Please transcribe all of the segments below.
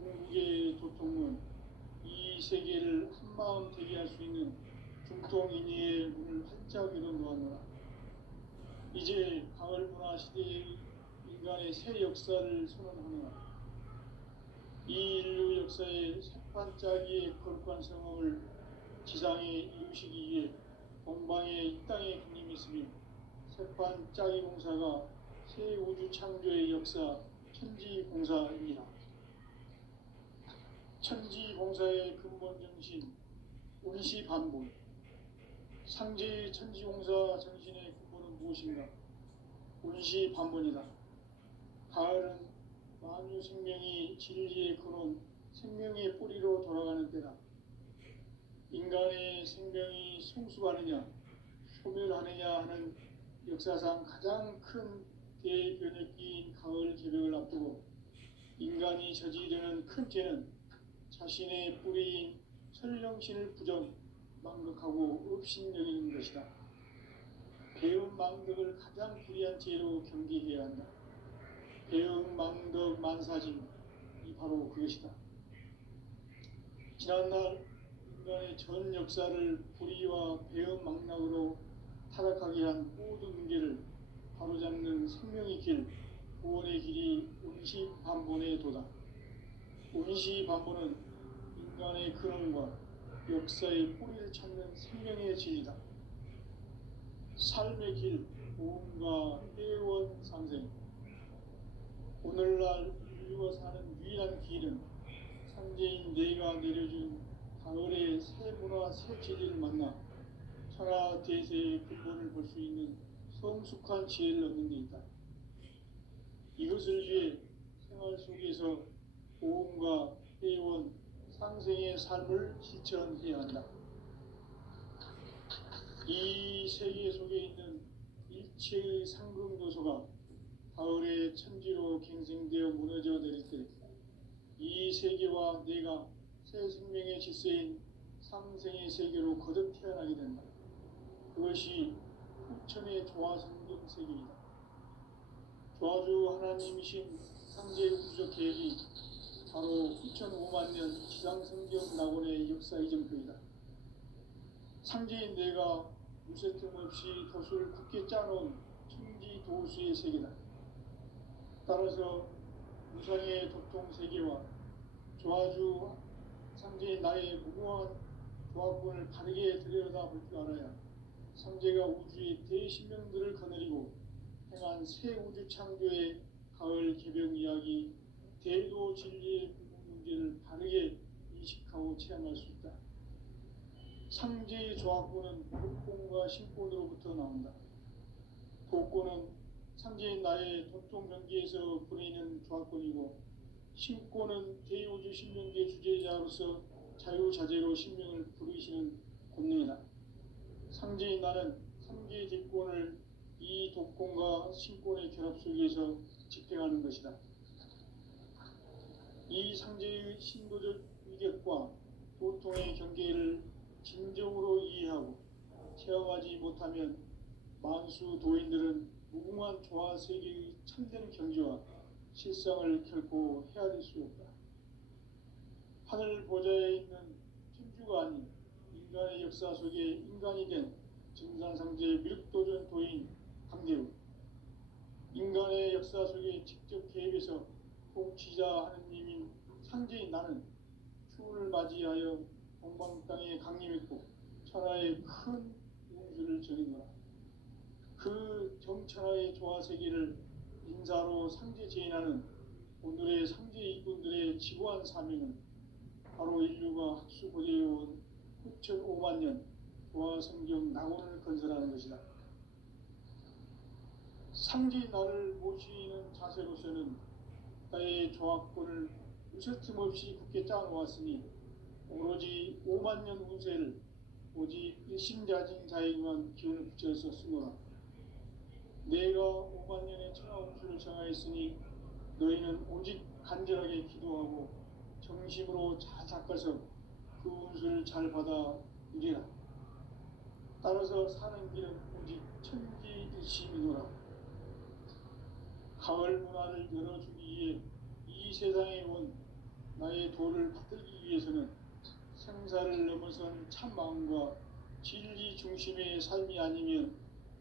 동국의 도통은 이 세계를 한마음 되게 할 수 있는 중통인의의 문을 활짝 열어놓았노라. 이제 가을 문화 시대의 인간의 새 역사를 선언하노라. 이 인류 역사의 새반짝이의 거룩한 성험을 지상에 이루시기 위해 동방에 이 땅에 군림했으며 새반짝이 공사가 새 우주 창조의 역사 천지공사입니다. 천지공사의 근본 정신 운시반본. 상제의 천지공사 정신의 근본은 무엇인가? 운시반본이다. 가을은 만유 생명이 진리의 근원, 생명의 뿌리로 돌아가는 때다. 인간의 생명이 성숙하느냐, 소멸하느냐 하는 역사상 가장 큰 대변혁기인 가을 개벽을 앞두고 인간이 저지르는 큰 죄는 자신의 뿌리인 설령신을 부정, 망극하고 업신여기는 것이다. 배은 망덕을 가장 불의한 죄로 경계해야 한다. 배은 망덕 만사짐이 바로 그것이다. 지난날 인간의 전 역사를 불의와 배은 망락으로 타락하게 한 모든 문제를 바로잡는 생명의 길, 구원의 길이 운시반본의 도다. 운시반본은 인간의 근원과 역사의 뿌리를 찾는 생명의 진리다. 삶의 길, 보험과 회원 상생. 오늘날 인류가 사는 유일한 길은 상제인 내가 내려준 가을의 새 문화, 새 진리를 만나 천하 대세의 근본을 볼 수 있는 성숙한 지혜를 얻는 데 있다. 이것을 위해 생활 속에서 보험과 회원, 상생의 삶을 실천해야 한다. 이 세계 속에 있는 일체의 상금도서가 가을의 천지로 갱생되어 무너져 내릴 때 이 세계와 내가 새 생명의 질서인 상생의 세계로 거듭 태어나게 된다. 그것이 후천의 조화성경 세계이다. 조화주 하나님이신 상제 우주적 계획이 바로 2005만 지상성경 낙원의 역사 이정표이다. 상제인 내가 무쇠틈 없이 돛을 굳게 짜놓은 천지 도수의 세계다. 따라서 무상의 도통 세계와 조화주 상제인 나의 무궁한 조화권을 바르게 들여다볼 줄 알아야 상제가 우주의 대신명들을 거느리고 행한 새 우주 창조의 가을 개벽 이야기, 대도 진리의 문제를 바르게 인식하고 체험할 수 있다. 상제의 조화권은 독권과 신권으로부터 나온다. 독권은 상제인 나의 도통 경계에서 부리는 조화권이고, 신권은 대우주 신명계 주제자로서 자유자재로 신명을 부르시는 권능이다. 상제인 나는 상제의 대권을 이 독권과 신권의 결합 속에서 집행하는 것이다. 이 상제의 신도적 위격과 도통의 경계를 진정으로 이해하고 체험하지 못하면 만수 도인들은 무궁한 조화 세계의 참된 경지와 실상을 결코 헤아릴 수 없다. 하늘 보좌에 있는 천주가 아닌 인간의 역사 속에 인간이 된 증산상제 밀도전 도인 강대우, 인간의 역사 속에 직접 개입해서 통치자 하느님인 상제인 나는 추운을 맞이하여 동방 땅에 강림했고 천하의 큰 운수를 전했노라. 그 정천하의 조화세계를 인사로 상제 제인하는 오늘의 상제 이군들의 지고한 사명은 바로 인류가 학수고대해온 9,5만 년 조화성경 낙원을 건설하는 것이다. 상제 나를 모시는 자세로서는 나의 조화권을 무쇠틈 없이 굳게 짜놓았으니 오로지 5만 년 운세를 오직 일심자진 자에게만 기운을 붙여서 쓰노라. 내가 5만 년의 천하 운수를 정하였으니 너희는 오직 간절하게 기도하고 정심으로 잘 닦아서 그 운수를 잘 받아 누리라. 따라서 사는 길은 오직 천지일심이노라. 가을 문화를 열어주기 위해 이 세상에 온 나의 도를 받들기 위해서는 생사를 넘어선 참 마음과 진리 중심의 삶이 아니면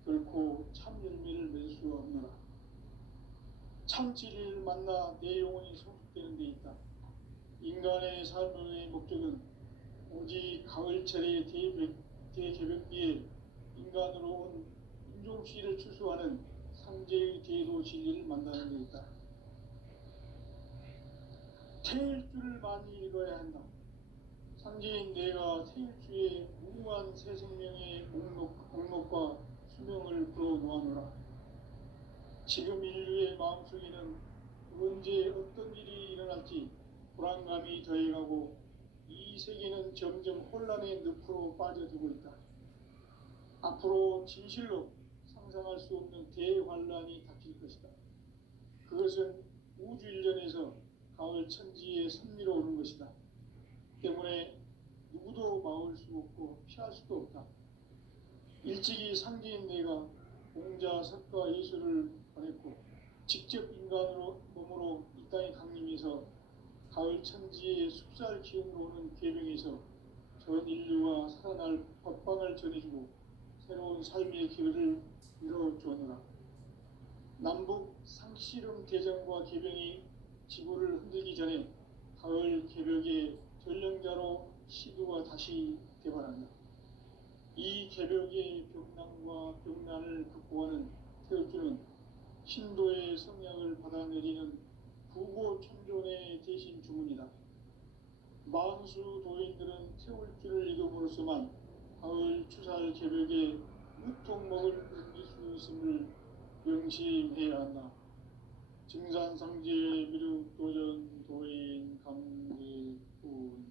결코 참 열매를 맺을 수 없노라. 참 진리를 만나 내 영혼이 성숙되는 데 있다. 인간의 삶의 목적은 오직 가을철의 대개벽기에 인간으로 온 인종씨를 추수하는 상제의 대도 진리를 만나는 데 있다. 태일주를 많이 읽어야 한다. 상제인 내가 태일주의 무궁한 새 생명의 목록과 수명을 불어놓아노라. 지금 인류의 마음속에는 언제 어떤 일이 일어날지 불안감이 더해가고 이 세계는 점점 혼란의 늪으로 빠져들고 있다. 앞으로 진실로 상상할 수 없는 대환란이 닥칠 것이다. 그것은 우주 일련에서 가을 천지의 섭리로 오는 것이다. 때문에 누구도 막을 수 없고 피할 수도 없다. 일찍이 상제인 내가 공자, 석가, 예수를 보냈고 직접 인간으로 몸으로 이 땅에 강림해서 가을 천지의 숲살 기운으로 오는 계명에서 전 인류와 살아날 법방을 전해주고 새로운 삶의 길을 열어주었노라. 남북 상씨름 대전과 계병이 지구를 흔들기 전에 가을 개벽의 전령자로 시도가 다시 개발한다. 이 개벽의 벽난과 벽난을 극복하는 태엽주는 신도의 성약을 받아내리는 부고천존의 대신 주문이다. 만수 도인들은 태울주를 읽음으로써만 가을 추살 개벽의 무통목을 옮길 수 있음을 명심해야 한다. 증산상제 미륵도전 도인 감리꾼.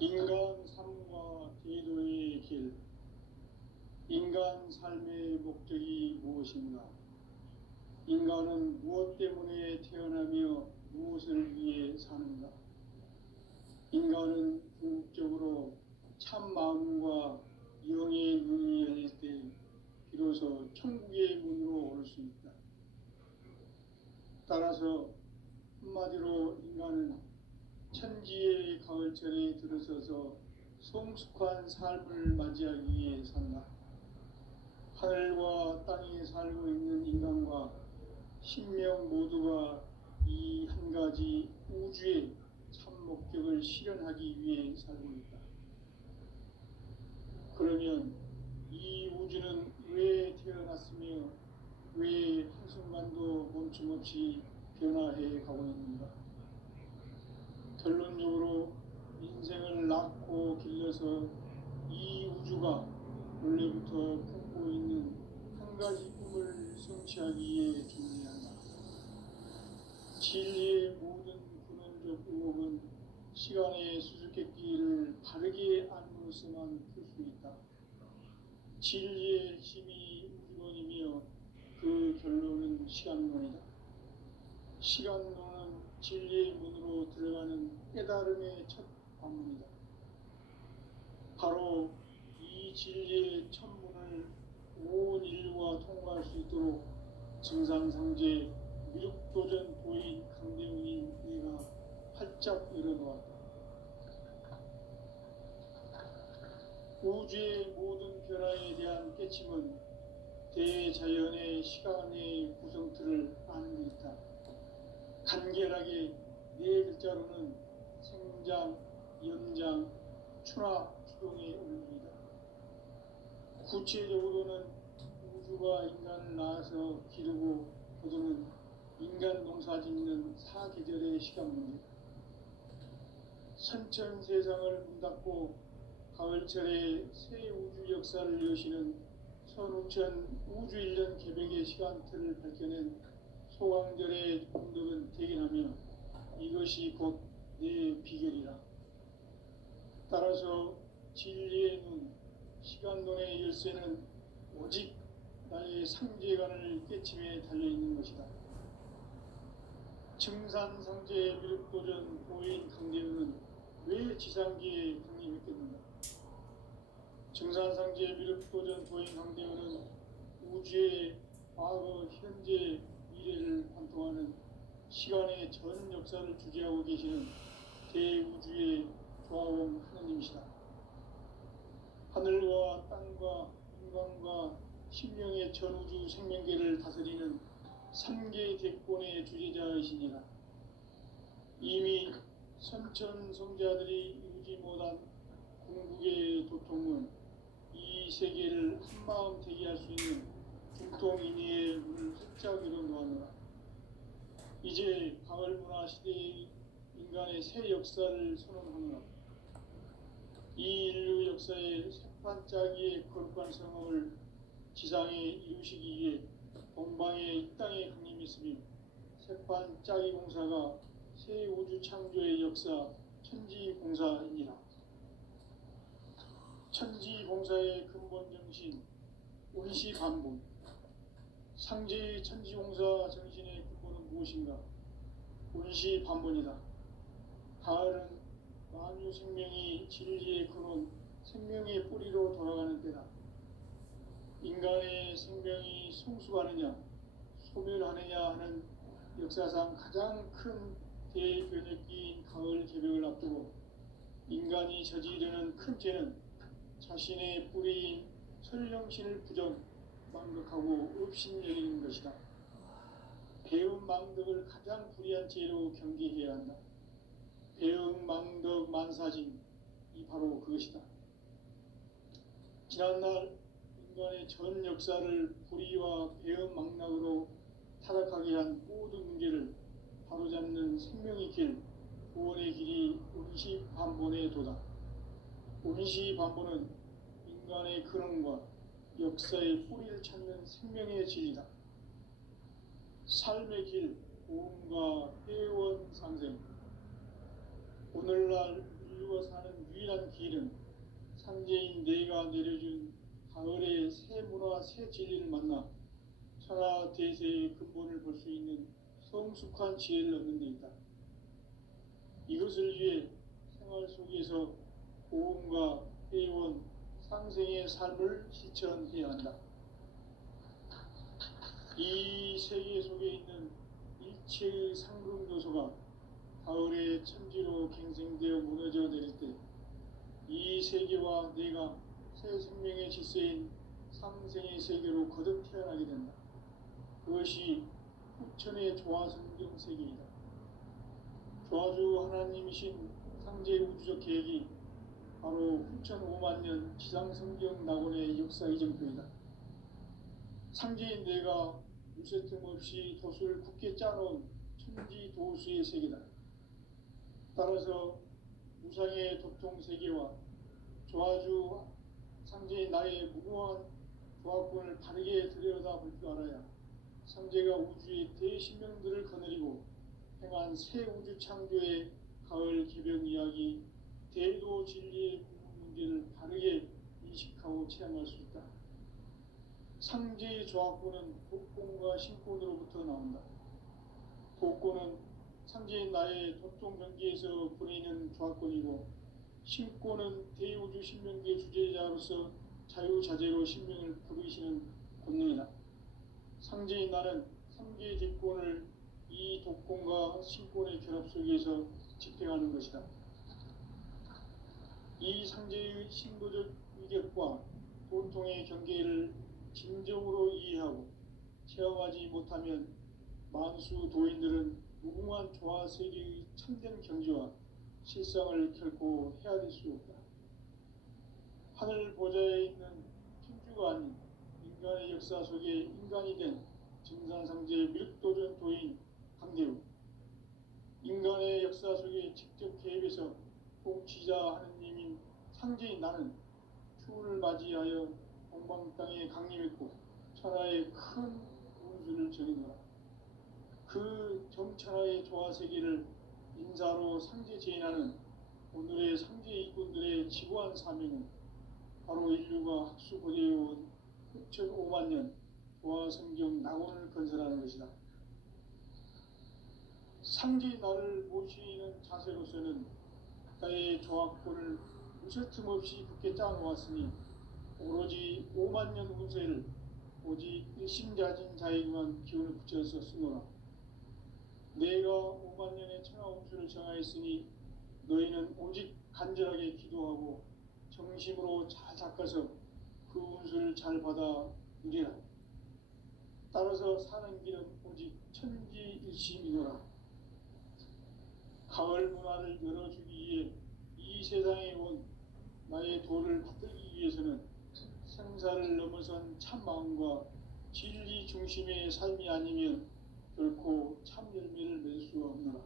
인간 삶과 제도의 길. 인간 삶의 목적이 무엇인가? 인간은 무엇 때문에 태어나며 무엇을 위해 사는가? 인간은 궁극적으로 참 마음과 영의 눈이 열릴 때 비로소 천국의 문으로 올 수 있다. 따라서 한마디로 인간은 천지의 가을철에 들어서서 성숙한 삶을 맞이하기 위해 산다. 하늘과 땅에 살고 있는 인간과 신명 모두가 이 한 가지 우주의 참 목적을 실현하기 위해 살고 있다. 그러면 이 우주는 왜 태어났으며 왜 한순간도 멈춤없이 변화해 가고 있는가? 결론적으로 인생을 낳고 길러서 이 우주가 원래부터 품고 있는 한 가지 꿈을 성취하기 위해 존재한다. 진리의 모든 근원적 의혹은 시간의 수수께끼를 바르게 알므로서만 풀 수 있다. 진리의 힘이 우주론이며 그 결론은 시간론이다. 시간론은 진리의 문으로 들어가는 깨달음의 첫 관문이다. 바로 이 진리의 첫 문을 온 인류가 통과할 수 있도록 증산상제 미륵도전 도인 강대웅인 내가 활짝 열어놓았다. 우주의 모든 변화에 대한 깨침은 대자연의 시간의 구성틀을 아는 데 있다. 간결하게 네 글자로는 생장, 연장, 추나 추동의 원리이다. 구체적으로는 우주가 인간을 낳아서 기르고 거두는 인간 농사 짓는 사계절의 시간 문제. 선천 세상을 문 닫고 가을철에 새 우주 역사를 여시는 선우천 우주 일년 개벽의 시간틀을 밝혀낸 소강절의 공덕은 대견하며 이것이 곧 내 비결이라. 따라서 진리의 눈, 시간론의 열쇠는 오직 나의 상제관을 깨침에 달려있는 것이다. 증산상제 미륵도전 도인 강대우는 왜 지상기에 강림했겠는가? 증산상제 미륵도전 도인 강대원은 우주의 과거, 현재, 미래를 관통하는 시간의 전 역사를 주재하고 계시는 대우주의 조화원 하느님이시다. 하늘과 땅과 인간과 심령의 전우주 생명계를 다스리는 삼계 대권의 주재자이시니라. 이미 선천성자들이 이루지 못한 궁극의 도통은 이 세계를 한마음 되게 할 수 있는 중통인의의 문을 활짝 열어놓았노라. 이제 가을 문화 시대의 인간의 새 역사를 선언하노라. 이 인류 역사의 새반짝이의 거룩한 성험을 지상에 이루시기 위해 동방의 이 땅에 강림했으며 새반짝이 공사가 새 우주 창조의 역사 천지공사이니라. 천지공사의 근본 정신 운시반본. 상제의 천지공사 정신의 근본은 무엇인가? 운시반본이다. 가을은 만유 생명이 진리의 근원, 생명의 뿌리로 돌아가는 때다. 인간의 생명이 성숙하느냐, 소멸하느냐 하는 역사상 가장 큰 대변혁기인 가을 개벽을 앞두고 인간이 저지르는 큰 죄는 자신의 뿌리인 설령신을 망각하고 업신여기는 것이다. 배음 망덕을 가장 불의한 죄로 경계해야 한다. 배음 망덕 만사진, 이 바로 그것이다. 지난날 인간의 전 역사를 불의와 배음 망락으로 타락하게 한 모든 문제를 바로잡는 생명의 길, 구원의 길이 운시반본의 도다. 운시반본은 인간의 근원과 역사의 뿌리를 찾는 생명의 진리다. 삶의 길, 고음과 회원 상생. 오늘날 인류가 사는 유일한 길은 상제인 내가 내려준 가을의 새 문화, 새 진리를 만나 천하 대세의 근본을 볼 수 있는 성숙한 지혜를 얻는 데 있다. 이것을 위해 생활 속에서 고음과 회원, 상생의 삶을 실천해야 한다. 이 세계 속에 있는 일체의 상급 요소가 가을의 천지로 갱생되어 무너져 내릴 때 이 세계와 내가 새 생명의 질서인 상생의 세계로 거듭 태어나게 된다. 그것이 후천의 조화성경 세계이다. 조화주 하나님이신 상제 우주적 계획이 바로 후천 5만 년 지상성경 낙원의 역사 이정표이다. 상제인 내가 무쇠 틈 없이 도수를 굳게 짜놓은 천지 도수의 세계다. 따라서 무상의 도통 세계와 조화주 상제인 나의 무궁한 조화권을 바르게 들여다볼 줄 알아야 상제가 우주의 대신명들을 거느리고 행한 새 우주 창조의 가을 개벽 이야기, 대도 진리의 문제를 바르게 인식하고 체험할 수 있다. 상제의 조화권은 독권과 신권으로부터 나온다. 독권은 상제인 나의 도통 경계에서 보내는 조화권이고, 신권은 대우주 신명계 주제자로서 자유자재로 신명을 부르시는 권능이다. 상제인 나는 3개의 뒷권을 이 독권과 신권의 결합 속에서 집행하는 것이다. 이 상제의 신부적 위력과 도통의 경계를 진정으로 이해하고 체험하지 못하면 만수 도인들은 무궁한 조화 세계의 참된 경지와 실상을 결코 헤아릴 수 없다. 하늘 보좌에 있는 천주가 아닌 인간의 역사 속에 인간이 된 증산상제 미륵도전 도인 강대우, 인간의 역사 속에 직접 개입해서 통치자 하느님인 상제인 나는 추운을 맞이하여 동방 땅에 강림했고 천하의 큰 운수를 전이노라. 그 정천하의 조화세계를 인사로 상제 제인하는 오늘의 상제 일꾼들의 지구한 사명은 바로 인류가 학수고대해온 후천 5만 년 조화성경 낙원을 건설하는 것이다. 상제인 나를 모시는 자세로서는 나의 조화권을 무쇠틈 없이 굳게 짜놓았으니 오로지 5만 년 운세를 오직 일심자진 자에게만 기운을 붙여서 쓰노라. 내가 5만 년의 천하 운수를 정하였으니 너희는 오직 간절하게 기도하고 정심으로 잘 닦아서 그 운수를 잘 받아 누리라. 따라서 사는 길은 오직 천지일심이노라. 가을 문화를 열어주기 위해 이 세상에 온 나의 도를 받들기 위해서는 생사를 넘어선 참 마음과 진리 중심의 삶이 아니면 결코 참 열매를 맺을 수가 없노라.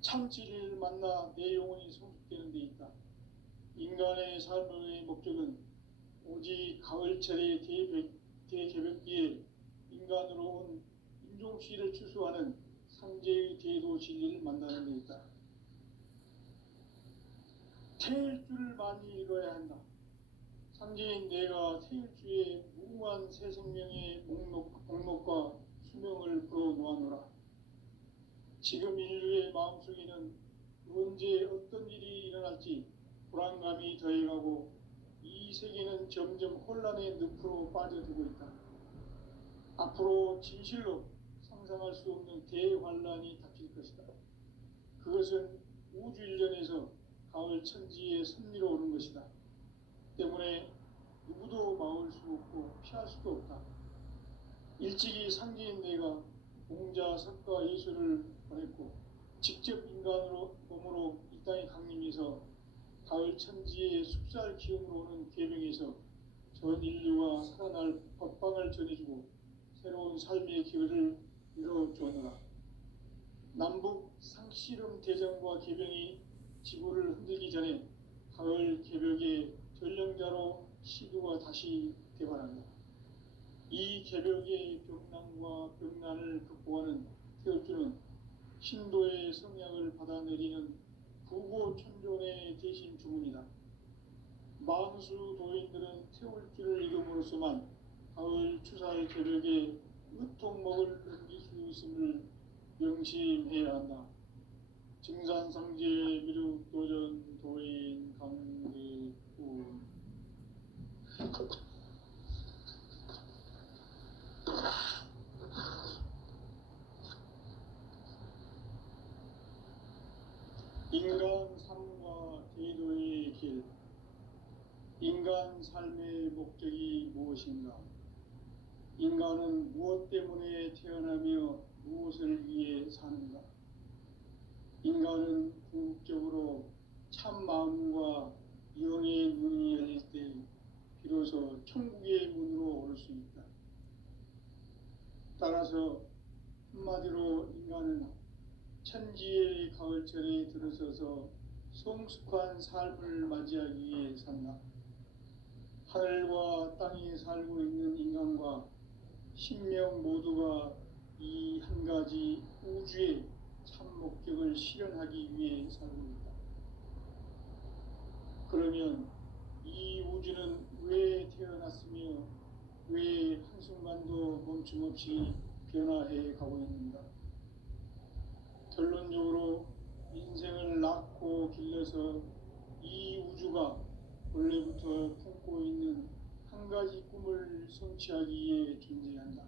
참 진리를 만나 내 영혼이 성숙되는 데 있다. 인간의 삶의 목적은 오직 가을철의 대개벽기에 인간으로 온 인종시를 추수하는 상제의 대도 진리를 만나는 데 있다. 태일주를 많이 읽어야 한다. 상제인 내가 태일주의 무궁한 새 생명의 목록과 수명을 불어놓아노라. 지금 인류의 마음속에는 언제 어떤 일이 일어날지 불안감이 더해가고 이 세계는 점점 혼란의 늪으로 빠져들고 있다. 앞으로 진실로 상상할 수 없는 대환란이 닥칠 것이다. 그것은 우주 일련에서 가을 천지의 섭리로 오는 것이다. 때문에 누구도 막을 수 없고 피할 수도 없다. 일찍이 상제인 내가 공자, 석가, 예수를 보냈고 직접 인간으로 몸으로 이 땅에 강림해서 가을 천지의 숲살 기운으로 오는 계명에서 전 인류가 살아날 법방을 전해주고 새로운 삶의 기회를 이뤄주었노라. 남북 상씨름 대전과 계병이 지구를 흔들기 전에 가을 개벽의 전령자로 시두가 다시 대발한다. 이 개벽의 벽난과 벽난을 극복하는 태엽주는 신도의 성약을 받아내리는 부고천존의 대신 주문이다. 만수 도인들은 태울주를 이름으로서만 가을 추사의 개벽에 으통먹을 넘길 수 있음을 명심해야 한다. 증산상제 미륵도전 도인 강대군. 인간 삶과 대도의 길. 인간 삶의 목적이 무엇인가? 인간은 무엇 때문에 태어나며 무엇을 위해 사는가? 인간은 궁극적으로 참 마음과 영의 문이 열릴 때 비로소 천국의 문으로 올 수 있다. 따라서 한마디로 인간은 천지의 가을철에 들어서서 성숙한 삶을 맞이하기 위해 산다. 하늘과 땅에 살고 있는 인간과 신명 모두가 이 한 가지 우주의 참 목적을 실현하기 위해 살고 있다. 그러면 이 우주는 왜 태어났으며 왜 한순간도 멈춤없이 변화해 가고 있는가? 결론적으로 인생을 낳고 길러서 이 우주가 원래부터 품고 있는 한 가지 꿈을 성취하기 위해 존재한다.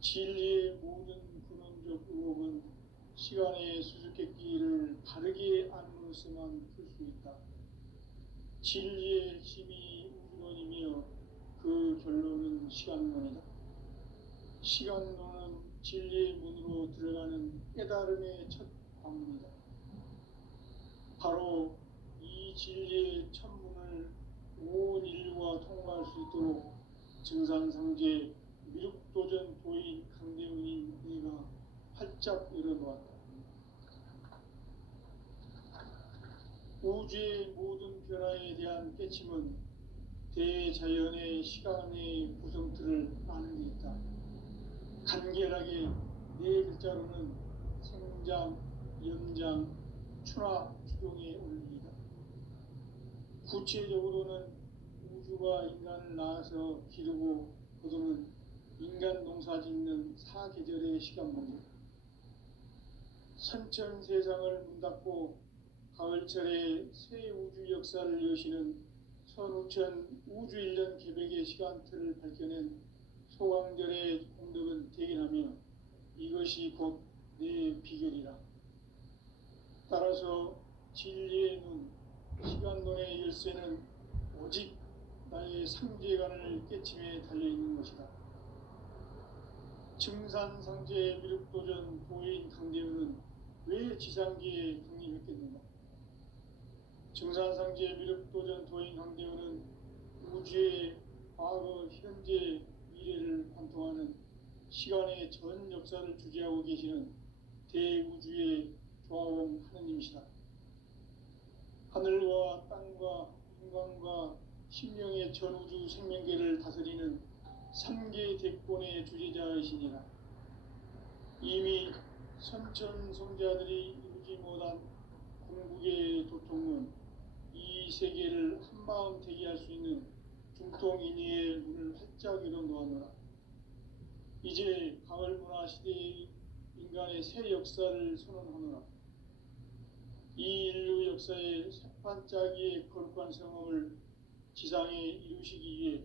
진리의 모든 근원적 의혹은 시간의 수수께끼를 바르게 안으로서만 풀 수 있다. 진리의 핵심이 우주론이며 그 결론은 시간론이다. 시간론은 진리의 문으로 들어가는 깨달음의 첫 방문이다. 바로 이 진리의 첫 문을 온 인류가 통과할 수 있도록 증산상제 미륵도전 도인 강대훈인 내가 활짝 열어놓았다. 우주의 모든 변화에 대한 깨침은 대자연의 시간의 구성틀을 아는 데 있다. 간결하게 네 글자로는 생장, 연장, 추나 추동의 원리이다. 구체적으로는 우주가 인간을 낳아서 기르고 거두는 인간 농사 짓는 사계절의 시간문이다. 선천 세상을 문 닫고 가을철에 새 우주 역사를 여시는 선우천 우주일년 개백의 시간틀을 밝혀낸 소강절의 공덕은 대견하며 이것이 곧 내 비결이라. 따라서 진리의 눈, 시간론의 열쇠는 오직 나의 상제관을 깨침에 달려있는 것이다. 증산상제 미륵도전 도인 강대우는 왜 지상기에 국립했겠는가? 증산상제 미륵도전 도인 강대우는 우주의 과거, 현재, 미래를 관통하는 시간의 전 역사를 주재하고 계시는 대우주의 조화원 하느님이시다. 하늘과 땅과 인간과 신명의 전우주 생명계를 다스리는 3개 대권의 주재자이시니라. 이미 선천성자들이 이루지 못한 궁극의 도통은 이 세계를 한마음 되게 할 수 있는 중통인의의 문을 활짝 열어놓았노라. 이제 가을문화 시대의 인간의 새 역사를 선언하노라. 이 인류 역사의 새판짜기의 거룩한 성험을 지상에 이루시기 위해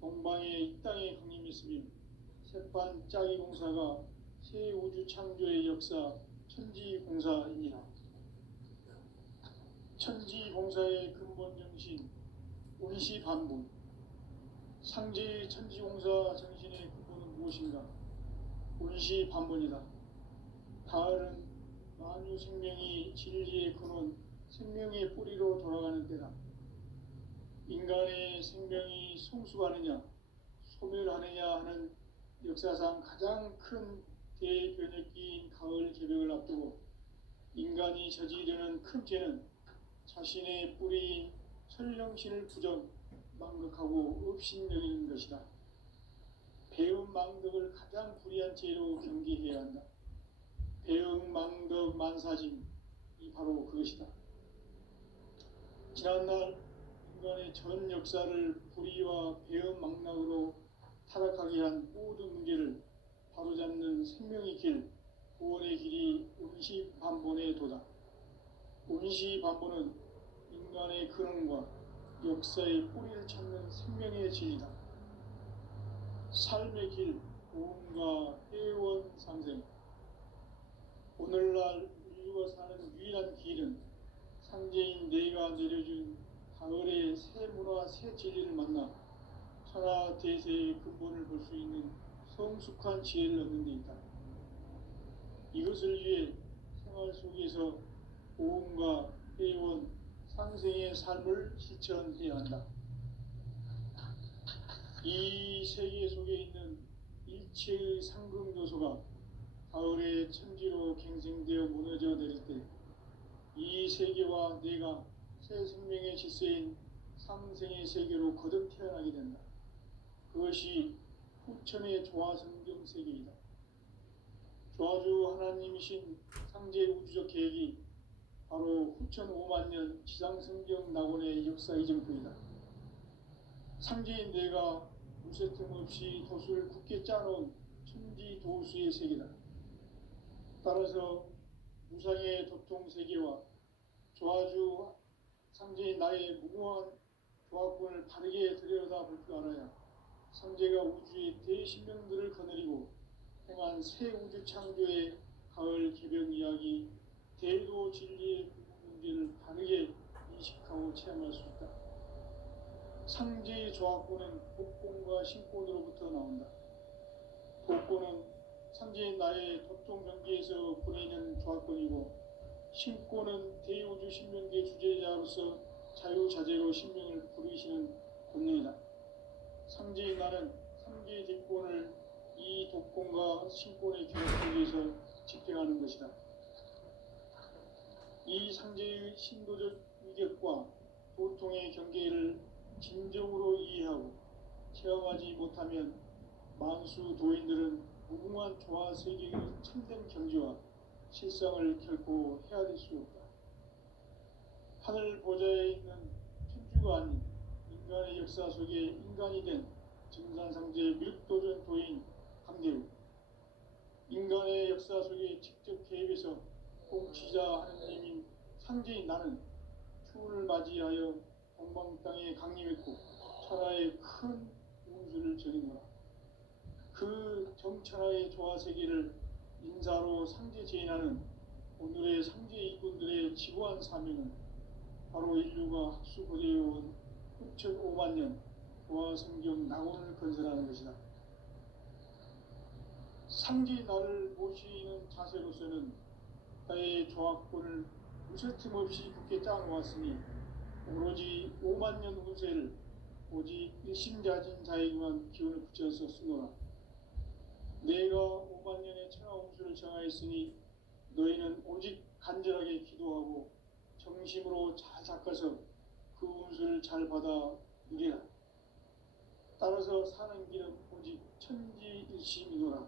동방에 이 땅에 강림했으며 새판짜기 공사가 새 우주 창조의 역사 천지공사이니라. 천지공사의 근본 정신 운시반분. 상제의 천지공사 정신의 근본은 무엇인가? 운시반분이다. 가을은 만유 생명이 진리의 근원, 생명의 뿌리로 돌아가는 때다. 인간의 생명이 성숙하느냐, 소멸하느냐 하는 역사상 가장 큰 대변혁기인 가을 개벽을 앞두고 인간이 저지르는 큰 죄는 자신의 뿌리인 설령신을 부정, 망극하고 업신여기는 것이다. 배움 망덕을 가장 불의한 죄로 경계해야 한다. 배움 망덕 만사짐이 바로 그것이다. 지난날 인간의 전 역사를 불의와 배움 망락으로 타락하게 한 모든 문제를 바로잡는 생명의 길, 구원의 길이 운시반본의 도다. 운시반본은 인간의 근원과 역사의 뿌리를 찾는 생명의 진리다. 삶의 길, 고음과 회원 상생. 오늘날 인류가 사는 유일한 길은 상제인 내가 내려준 가을의 새 문화, 새 진리를 만나 천하 대세의 근본을 볼 수 있는 성숙한 지혜를 얻는 데 있다. 이것을 위해 생활 속에서 고음과 회원, 상생의 삶을 실천해야 한다. 이 세계 속에 있는 일체의 상금도소가 가을의 천지로 갱생되어 무너져 내릴 때 이 세계와 내가 새 생명의 질서인 상생의 세계로 거듭 태어나게 된다. 그것이 후천의 조화성경 세계이다. 조화주 하나님이신 상제 우주적 계획이 바로 후천 5만년 지상성경 낙원의 역사 이정표이다. 상제인 내가 무쇠 틈 없이 도수를 굳게 짜놓은 천지 도수의 세계다. 따라서 무상의 도통 세계와 조화주 상제인 나의 무궁한 조화권을 바르게 들여다볼 줄 알아야 상제가 우주의 대신명들을 거느리고 행한 새 우주 창조의 가을 개벽 이야기, 대도 진리의 문제를 바르게 인식하고 체험할 수 있다. 상제의 조화권은 복권과 신권으로부터 나온다. 복권은 상제인 나의 도통 경계에서 보내는 조화권이고, 신권은 대우주 신명계 주제자로서 자유자재로 신명을 부르시는 권능이다. 상제인 나는 3개의 대권을 이 독권과 신권의 결합 속에서 집행하는 것이다. 이 상제의 신도적 위격과 도통의 경계를 진정으로 이해하고 체험하지 못하면 만수 도인들은 무궁한 조화 세계의 참된 경지와 실상을 결코 헤아릴 수 없다. 하늘 보좌에 있는 천주가 아닌 인간의 역사 속에 인간이 된 증산상제 미륵도전 도인 강대우. 인간의 역사 속에 직접 개입해서 공치자 하느님인 상제인 나는 추운을 맞이하여 동방 땅에 강림했고 천하에 큰 운수를 전해노라. 그 정천하의 조화세계를 인사로 상제 제인하는 오늘의 상제 일꾼들의 지구한 사명은 바로 인류가 학수고대해온 6,500만 년 조화성경 낙원을 건설하는 것이다. 상제 나를 모시는 자세로서는 나의 조합권을 무쇠틈 없이 굳게 짜놓았으니 오로지 5만 년 운세를 오직 일심자진 자에게만 기운을 붙여서 쓰노라. 내가 5만 년의 천하 운수를 정하였으니 너희는 오직 간절하게 기도하고 정심으로 잘 닦아서 그 운수를 잘 받아 누리라. 따라서 사는 길은 오직 천지일심이노라.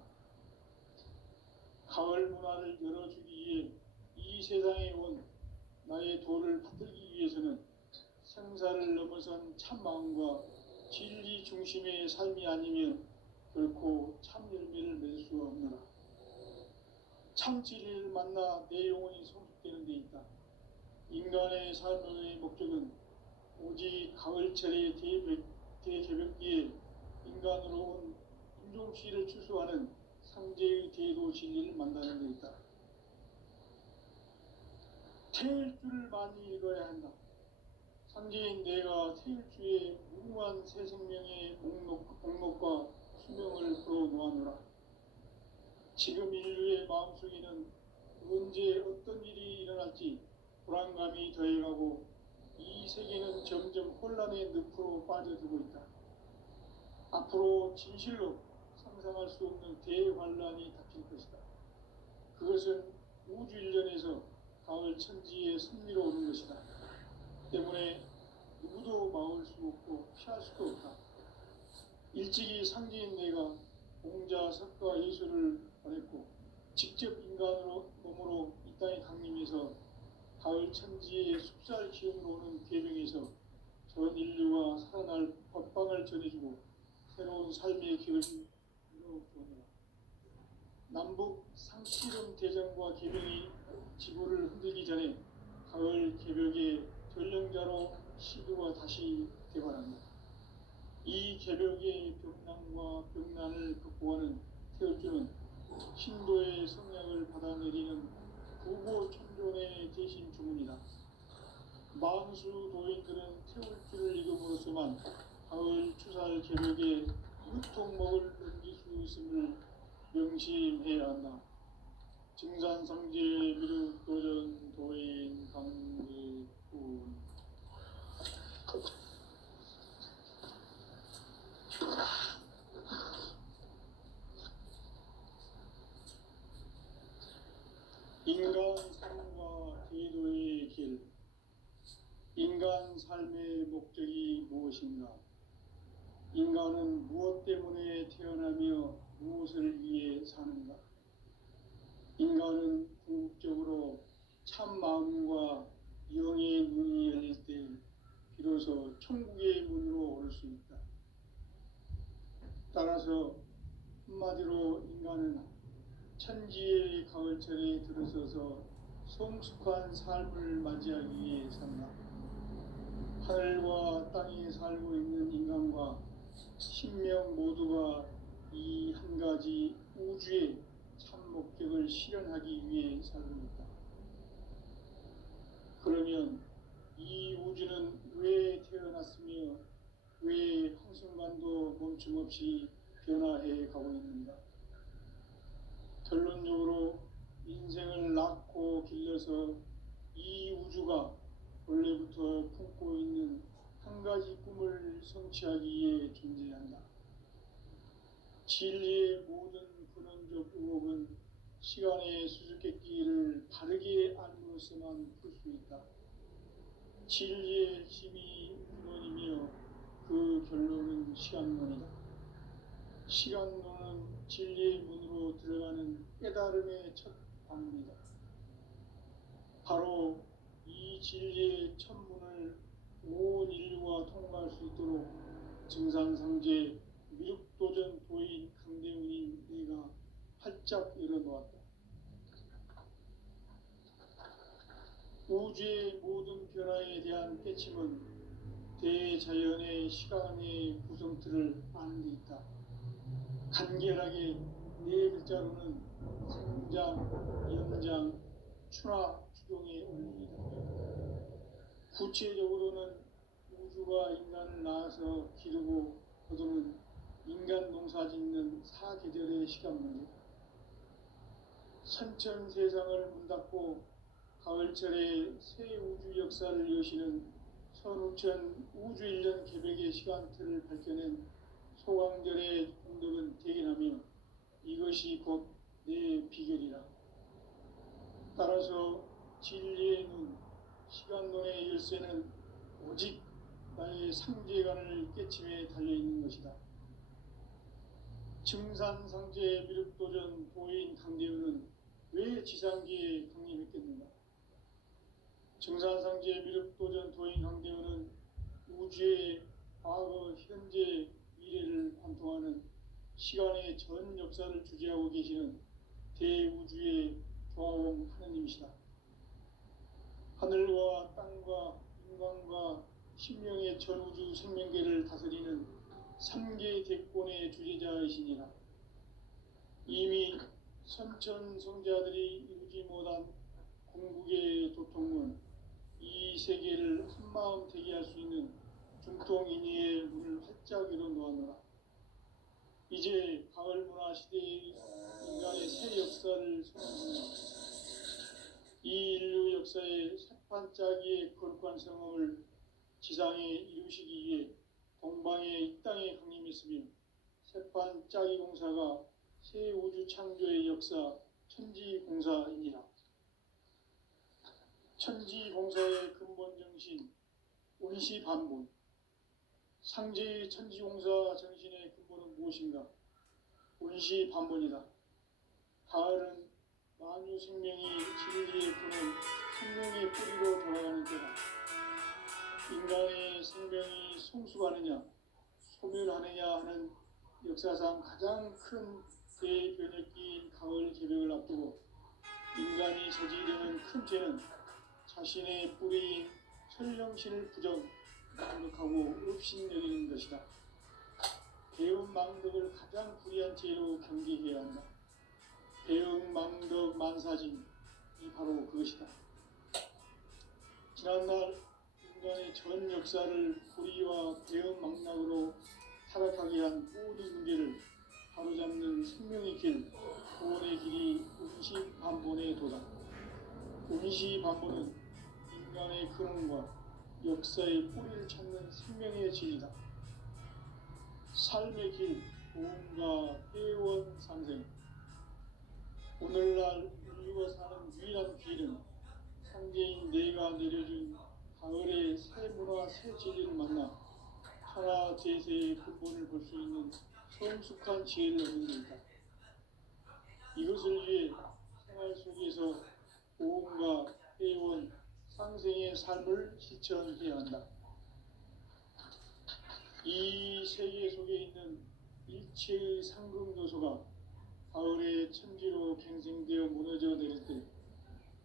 가을 문화를 열어주기 위해 이 세상에 온 나의 도를 받들기 위해서는 생사를 넘어선 참마음과 진리 중심의 삶이 아니면 결코 참 열매를 맺을 수가 없노라. 참 진리를 만나 내 영혼이 성숙되는 데 있다. 인간의 삶의 목적은 오직 가을철의 대개벽기에 인간으로 온 인종시를 추수하는 상제의 대도 진리를 만나는 데 있다. 태일주를 많이 읽어야 한다. 상제인 내가 태일주의 무궁한 새 생명의 목록과 수명을 풀어놓았노라. 지금 인류의 마음속에는 언제 어떤 일이 일어날지 불안감이 더해가고 이 세계는 점점 혼란의 늪으로 빠져들고 있다. 앞으로 진실로 상상할 수 없는 대환란이 닥칠 것이다. 그것은 우주 일련에서 가을 천지의 승리로 오는 것이다. 때문에 누구도 막을 수 없고 피할 수도 없다. 일찍이 상제인 내가 공자, 석가, 예수를 보냈고 직접 인간으로 몸으로 이 땅에 강림해서 가을 천지의 숲살 기운으로 오는 계명에서 전 인류가 살아날 법방을 전해주고 새로운 삶의 기회를 이루어주노라. 남북 상씨름 대전과 계명이 지구를 흔들기 전에 가을 개벽의 전령자로 시드가 다시 개발한다. 이 개벽의 병난과 병난을 극복하는 태울주는 신도의 성약을 받아내리는 구고천존의 대신 주문이다. 만수 도인들은 태울주를 읽음으로써만 가을 추살 개벽에 유통목을 넘길 수 있음을 명심해야 한다. 증산상제 미륵도전 도인 강기군. 인간 삶과 제도의 길. 인간 삶의 목적이 무엇인가? 인간은 무엇 때문에 태어나며 무엇을 위해 사는가? 인간은 궁극적으로 참 마음과 영의 눈이 열릴 때 비로소 천국의 문으로 오를 수 있다. 따라서 한마디로 인간은 천지의 가을철에 들어서서 성숙한 삶을 맞이하기 위해 산다. 하늘과 땅에 살고 있는 인간과 신명 모두가 이 한 가지 우주의 참 목적을 실현하기 위해 살고 있다. 그러면 이 우주는 왜 태어났으며 왜 한순간도 멈춤없이 변화해 가고 있는가? 결론적으로 인생을 낳고 길러서 이 우주가 원래부터 품고 있는 한 가지 꿈을 성취하기 위해 존재한다. 진리의 모든 근원적 의혹은 시간의 수수께끼를 바르게 알므로서만 풀 수 있다. 진리의 힘이 근원이며 그 결론은 시간론이다. 시간론은 진리의 문으로 들어가는 깨달음의 첫 방문이다. 바로 이 진리의 첫 문을 온 인류가 통과할 수 있도록 증산상제 미륵도전 도인 강대훈인 내가 활짝 열어놓았다. 우주의 모든 변화에 대한 깨침은 대자연의 시간의 구성틀을 아는 데 있다. 간결하게 네 글자로는 생장, 연장, 추나 추동에 올립니다. 구체적으로는 우주가 인간을 낳아서 기르고 거두는 인간 농사 짓는 사계절의 시간 문제, 선천 세상을 문 닫고 가을철에 새 우주 역사를 여시는 선우천 우주일년 개백의 시간틀을 밝혀낸 소강절의 공덕은 대견하며 이것이 곧 내 비결이라. 따라서 진리의 눈, 시간론의 열쇠는 오직 나의 상제관을 깨침에 달려있는 것이다. 증산상제 미륵도전 도인 강대우는 왜 지상기에 강림했겠는가? 증산상제 미륵도전 도인 강대우는 우주의 과거, 현재, 미래를 관통하는 시간의 전 역사를 주재하고 계시는 대우주의 조화원 하느님이시다. 하늘과 땅과 인간과 신명의 전우주 생명계를 다스리는 3개 대권의 주재자이시니라. 이미 선천성자들이 이루지 못한 궁극의 도통은 이 세계를 한마음 되게 할 수 있는 중통인의의 문을 활짝 열어 놓았노라. 이제 가을 문화 시대의 인간의 새 역사를 선언합니다. 이 인류 역사의 새판짜기의 거룩한 성험을 지상에 이루시기 위해 동방의 이 땅에 강림했으며 새판짜기 공사가 새 우주 창조의 역사 천지공사이니라. 천지공사의 근본 정신 운시반본, 상제의 천지공사 정신의 근본은 무엇인가? 운시반본이다. 가을은 만유 생명이 진리에 부는 생명의 뿌리로 돌아가는 때다. 인간의 생명이 성숙하느냐 소멸하느냐 하는 역사상 가장 큰 대변혁기인 가을 개벽을 앞두고 인간이 저지르는 큰 죄는 자신의 뿌리인 설령신을 부정하고 업신여기는 것이다. 배은망덕을 가장 불의한 죄로 경계해야 한다. 배은망덕 만사짐이 바로 그것이다. 지난날 인간의 전 역사를 불의와 배은망락으로 타락하게 한 모든 문제를 바로잡는 생명의 길, 구원의 길이 운시반본의 도다. 운시반본은 인간의 근원과 역사의 뿌리를 찾는 생명의 진리다. 삶의 길, 고음과 회원 상생. 오늘날 인류가 사는 유일한 길은 상제인 내가 내려준 가을의 새 문화 새 진리를 만나 천하 제세의 근본을 볼 수 있는 성숙한 지혜를 얻는 것이다. 이것을 위해 생활 속에서 고음과 회원 상생의 삶을 실천해야 한다. 이 세계 속에 있는 일체의 상승요소가 가을의 천지로 갱생되어 무너져 내릴 때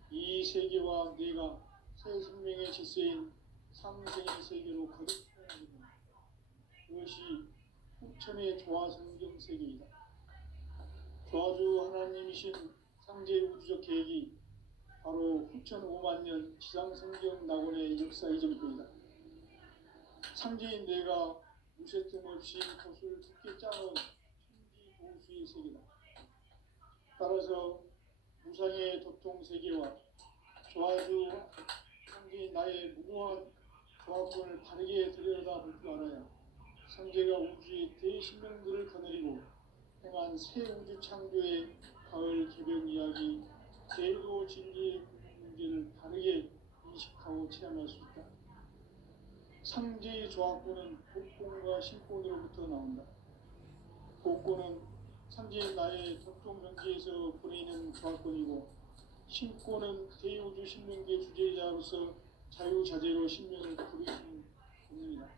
이 세계와 내가 새 생명의 질서인 상생의 세계로 거듭나야 합니다. 그것이 후천의 조화성경 세계이다. 조화주 하나님이신 상제 우주적 계획이 바로 후천 5만 년 지상성경 낙원의 역사 이전부이다. 상제인 내가 무쇠틈 없이 돛을 두께 짜놓은 천지 도수의 세계다. 따라서 무상의 도통 세계와 조화주 상제인 나의 무모한 조합권을 바르게 들여다볼 줄 알아야 상제가 우주의 대신명들을 거느리고 행한 새 우주 창조의 가을 개벽 이야기, 제도 진리의 문제를 바르게 인식하고 체험할 수 있다. 상제의 조합권은 복권과 신권으로부터 나온다. 복권은 상제의 나의 도통 경지에서 보내는 조합권이고, 신권은 대우주 신명계 주제자로서 자유자재로 신명을 부르시는 권능이다.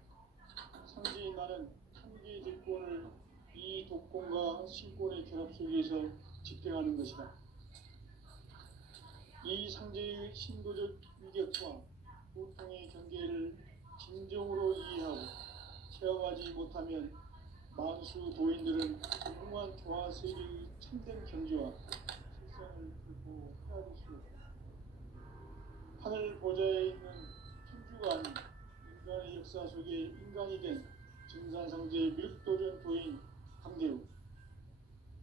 상제의 나는 한계의 대권을 이 독권과 신권의 결합 속에서 집행하는 것이다. 이 상제의 신도적 위격과 고통의 경계를 진정으로 이해 이해하지 못하면 만수 도인들은 무궁한 조화 세계의 참된 경지와 실상을 결코 헤아릴 수 없다. 하늘 보좌에 있는 천주가 아닌 인간의 역사 속에 인간이 된 증산상제 미륵도전 도인 강대우,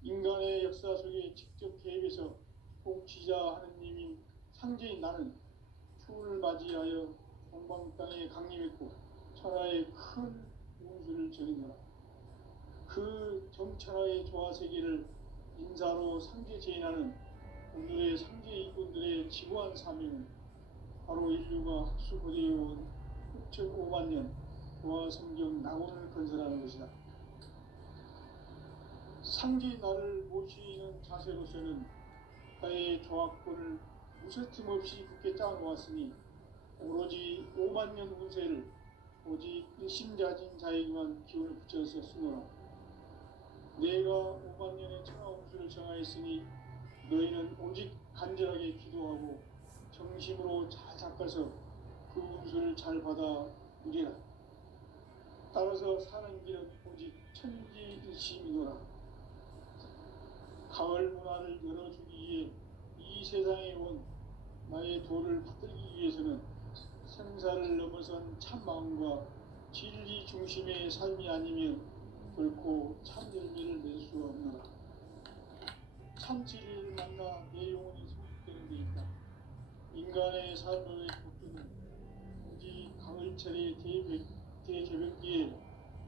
인간의 역사 속에 직접 개입해서 통치자 하느님인 상제인 나는 추운을 맞이하여 동방 땅에 강림했고 천하의 큰 운수를 전했노라. 그 정천하의 조화세계를 인사로 상제 제인하는 오늘의 상제 일꾼들의 지고한 사명은 바로 인류가 학수고대해온 6,500만 년 조화성경 낙원을 건설하는 것이다. 상제 나를 모시는 자세로서는 나의 조화권을 무쇠틈 없이 굳게 짜놓았으니 오로지 5만 년 운세를 오직 일심자진 자에게만 기운을 붙여서 쓰노라. 내가 5만 년의 천하 운수를 정하였으니 너희는 오직 간절하게 기도하고 정심으로 잘 닦아서 그 운수를 잘 받아 누리라. 따라서 사는 길은 오직 천지일심이노라. 가을 문화를 열어주기 위해 이 세상에 온 나의 도를 받들기 위해서는 생사를 넘어선 참마음과 진리 중심의 삶이 아니면 결코 참 열매를 낼 수 없노라. 참 진리를 만나 내 영혼이 성숙되는 데 있다. 인간의 삶의 복주는 오직 가을철의 대개벽기에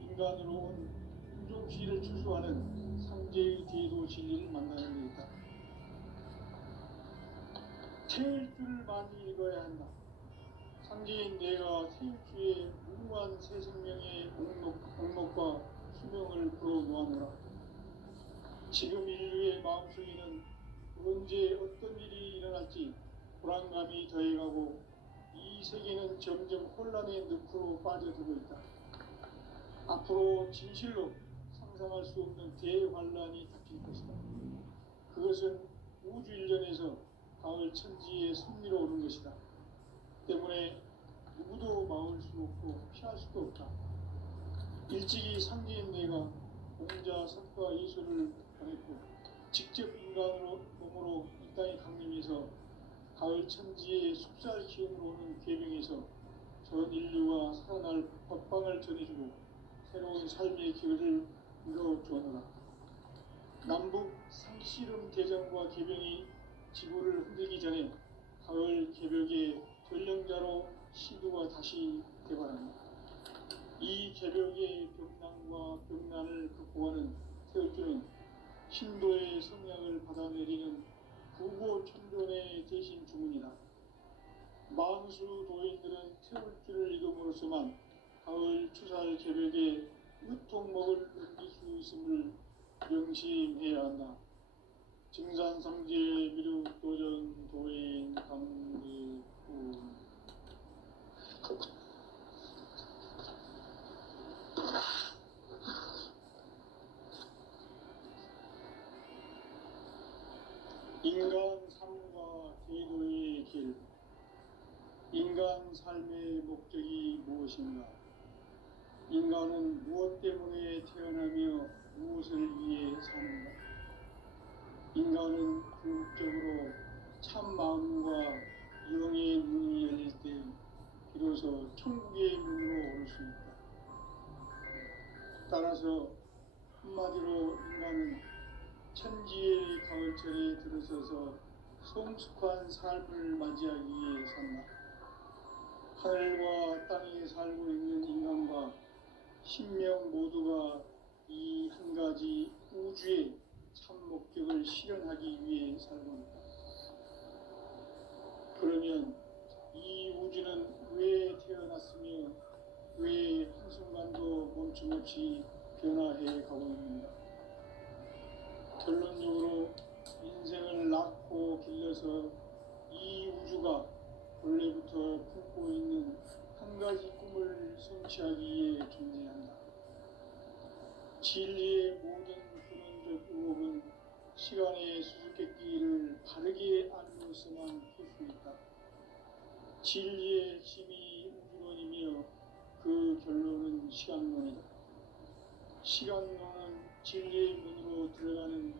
인간으로 온 인종시를 추수하는 상제의 대도 진리를 만나는 데 있다. 태울 줄을 많이 읽어야 한다. 상제인 내가 태울주의 무궁한 새 생명의 옥록과 수명을 불어놓아노라. 지금 인류의 마음속에는 언제 어떤 일이 일어날지 불안감이 더해가고 이 세계는 점점 혼란의 늪으로 빠져들고 있다. 앞으로 진실로 상상할 수 없는 대환란이 닥칠 것이다. 그것은 우주 일련에서 가을 천지의 섭리로 오는 것이다. 때문에 누구도 막을 수 없고 피할 수도 없다. 일찍이 상제인 내가 공자, 석과 예수를 보냈고 직접 인간으로 몸으로 이 땅에 강림해서 가을 천지의 숲살 기운으로 오는 계명에서 전 인류가 살아날 법방을 전해주고 새로운 삶의 기회를 이뤄주어노라. 남북 상씨름 대전과 개병이 지구를 흔들기 전에 가을 개벽의 전령자로 시두가 다시 개발한다. 이 개벽의 병난과 병난을 극복하는 태울주는 신도의 성약을 받아내리는 구고천존의 대신 주문이다. 만수 도인들은 태울주를 읽음으로써만 가을 추살 개벽에 으통목을 넘길 수 있음을 명심해야 한다. 증산상제 미륵도전 도인 강대우. 인간 삶과 제도의 길. 인간 삶의 목적이 무엇인가? 인간은 무엇 때문에 태어나며 무엇을 위해 사는가? 인간은 궁극적으로 참 마음과 영의 문이 열릴 때 비로소 천국의 문으로 올 수 있다. 따라서 한마디로 인간은 천지의 가을철에 들어서서 성숙한 삶을 맞이하기 위해 산다. 하늘과 땅에 살고 있는 인간과 신명 모두가 이 한 가지 우주의 참 목적을 실현하기 위해 살고 있다. 그러면 이 우주는 왜 태어났으며 왜 한순간도 멈춤없이 변화해 가고 있는가? 결론적으로 인생을 낳고 길러서 이 우주가 원래부터 품고 있는 한 가지 꿈을 성취하기 위해 존재한다. 진리의 모든 근원적 의혹은 시간의 수수께끼를 바르게 알므로서만 풀 수 있다. 진리의 핵심이 우주론이며 그 결론은 시간론이다. 시간으로는 진리의 문으로 들어가는